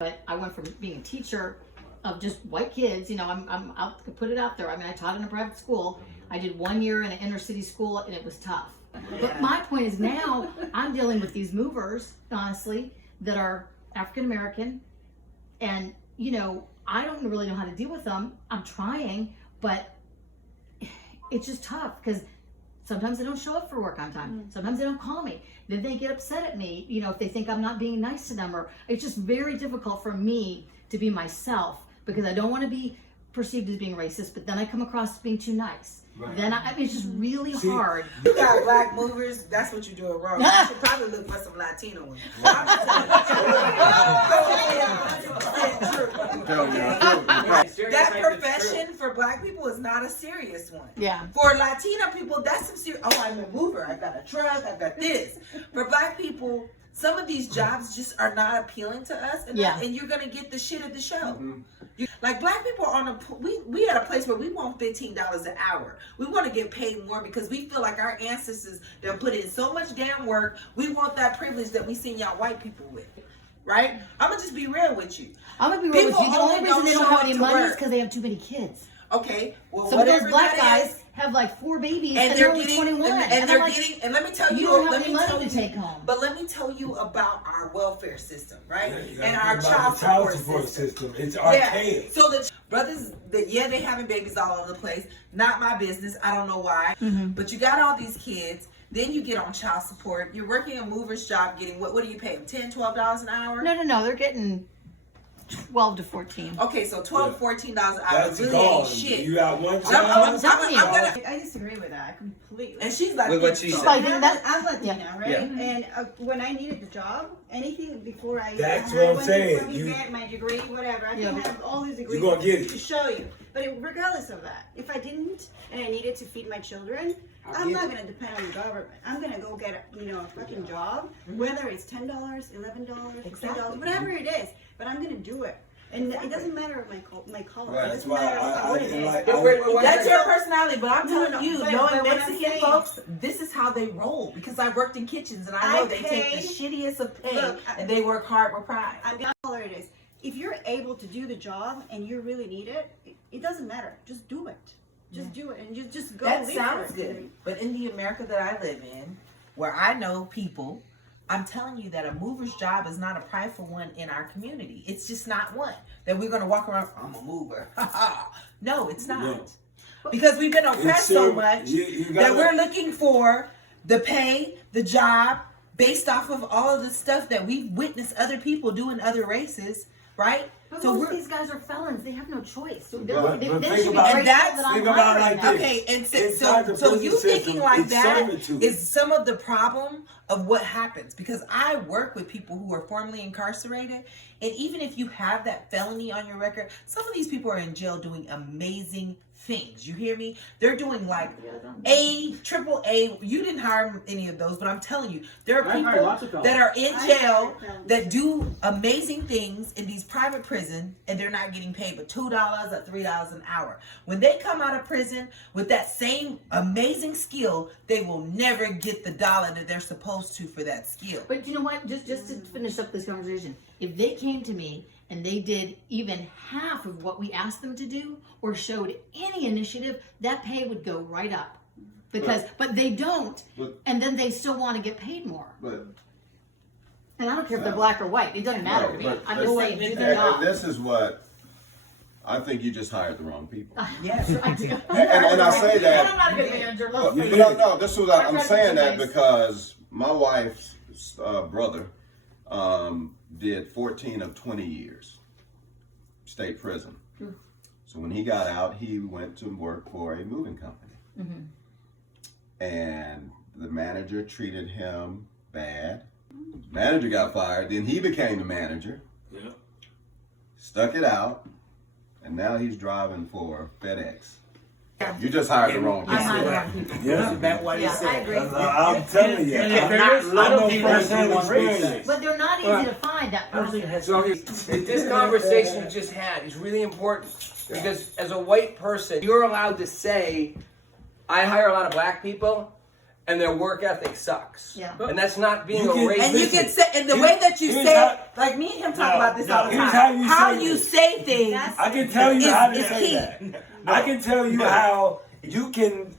But I went from being a teacher of just white kids, I'll put it out there. I mean, I taught in a private school. I did 1 year in an inner city school, and it was tough. But my point is now I'm dealing with these movers, honestly, that are African American, and I don't really know how to deal with them. I'm trying, but it's just tough because sometimes they don't show up for work on time. Sometimes they don't call me. Then they get upset at me, if they think I'm not being nice to them. Or it's just very difficult for me to be myself because I don't want to be perceived as being racist, but then I come across as being too nice. Right. Then it's just really hard. You got black movers, that's what you're doing wrong. You should probably look for some Latino ones. That profession for black people is not a serious one. Yeah. For Latino people, that's some serious. Oh, I'm a mover. I've got a truck. I've got this. For black people, some of these jobs just are not appealing to us, and you're gonna get the shit at the show. Like black people are on we at a place where we want $15 an hour. We want to get paid more because we feel like our ancestors that put in so much damn work. We want that privilege that we seen y'all white people with, right? I'm gonna just be real with you. I'm gonna be real with you. The only reason they don't have any money is because they have too many kids. Okay, well, some of those black guys have like 4 babies and they're only 21. And they're getting, and let me tell you, don't have any money to take home. But let me tell you about our welfare system, right? And our child support system. It's archaic. So the brothers, they having babies all over the place. Not my business. I don't know why. But you got all these kids. Then you get on child support. You're working a mover's job, getting what do you pay them? $10, $12 an hour? No. They're getting 12 to 14. Okay, so $12, $14 an hour really ain't shit. You got one job. I disagree with that completely. And she's like, I'm Latina, right? Yeah. And when I needed the job, anything before I That's what I'm saying. Before you get my degree, whatever. I can have all these degrees You're gonna get it. to show you. But regardless of that, if I didn't and I needed to feed my children, I'm not gonna depend on the government. I'm gonna go get a fucking job, whether it's $10, $11, $15, whatever it is. But I'm gonna do it, and it doesn't matter my color. Right, It doesn't matter what it is. That's your personality, but I'm telling you, but knowing what I'm Mexican saying- folks, this is how they roll. Because I worked in kitchens, and I know they take the shittiest of pay, and they work hard with pride. I'm gonna color it is. If you're able to do the job and you really need it, it doesn't matter. Just do it. Just do it, and just go. That sounds good. But in the America that I live in, where I know people, I'm telling you that a mover's job is not a prideful one in our community. It's just not one that we're going to walk around, I'm a mover. No, it's not. No. Because we've been oppressed so much that we're looking for the pay, the job, based off of all of the stuff that we've witnessed other people do in other races, right? But So most of these guys are felons. They have no choice. So they But should be think grateful about- that I'm think about it like hiring them. this. Okay, and Inside the so prison you system, thinking like it's that servitude. is some of the problem of what happens, because I work with people who are formerly incarcerated, and even if you have that felony on your record, some of these people are in jail doing amazing things. You hear me? They're doing like triple A. You didn't hire any of those, but I'm telling you, there are people that are in jail that do amazing things in these private prisons, and they're not getting paid but $2 or $3 an hour. When they come out of prison with that same amazing skill, they will never get the dollar that they're supposed to for that skill. But you know what? Just to finish up this conversation, if they came to me and they did even half of what we asked them to do or showed any initiative, that pay would go right up. But they don't, and then they still want to get paid more. And I don't care if they're black or white. It doesn't matter to me. I'm just saying, do their job. This is what I think you just hired the wrong people. Yes, I do. And I say that. I'm not a good manager. No, this was I'm saying that because my wife's brother did 14 of 20 years state prison. So when he got out, he went to work for a moving company. And the manager treated him bad. Manager got fired, then he became the manager. Stuck it out, and now he's driving for FedEx. You just hired the wrong people. That's what he said. I agree. I'm telling you. But they're not easy to find, that person. So this conversation we just had is really important because as a white person, you're allowed to say, I hire a lot of black people and their work ethic sucks. Yeah. And that's not being You a can- racist. And you Listen, can say, and the here- way that you here's say how- it, like me and him talk No, about this no, all the here's time. how you you say say things. I can tell you Is- how to is say key. that. I can tell you how you can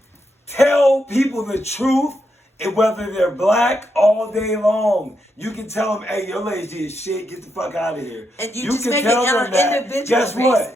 tell people the truth, and whether they're black all day long. You can tell them, hey, your lazy as shit, get the fuck out of here. And you just can make it tell on them an that. individual Guess what?